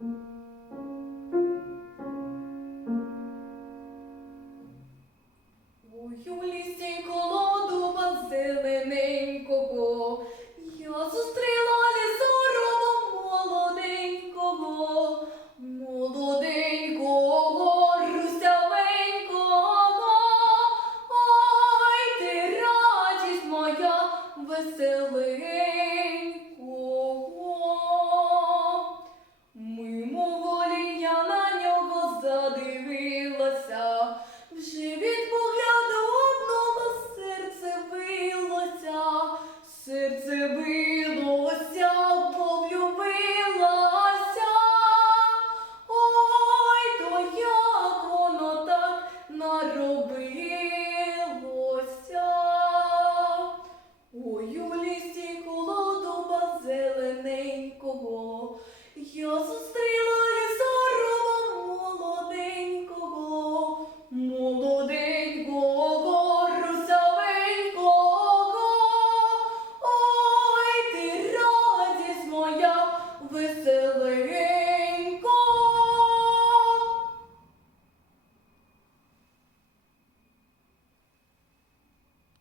У лісі коло зелененького, я зустріла лісорубом молоденького, молоденького, русявенького. Ой, ти радість моя веселенького. Я зустріла